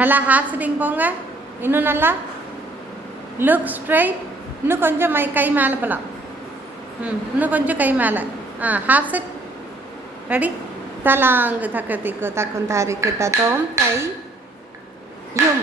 நல்லா half sitting போங்க. இன்னும் நல்லா லுக் ஸ்ட்ரைட். இன்னும் கொஞ்சம் கை மேலே போகலாம். இன்னும் கொஞ்சம் கை மேலே. Half sit. ரெடி. தலாங்கு தக்கத்திக்கு தக்கும் தாரிக்கு தத்தோம் தை யும்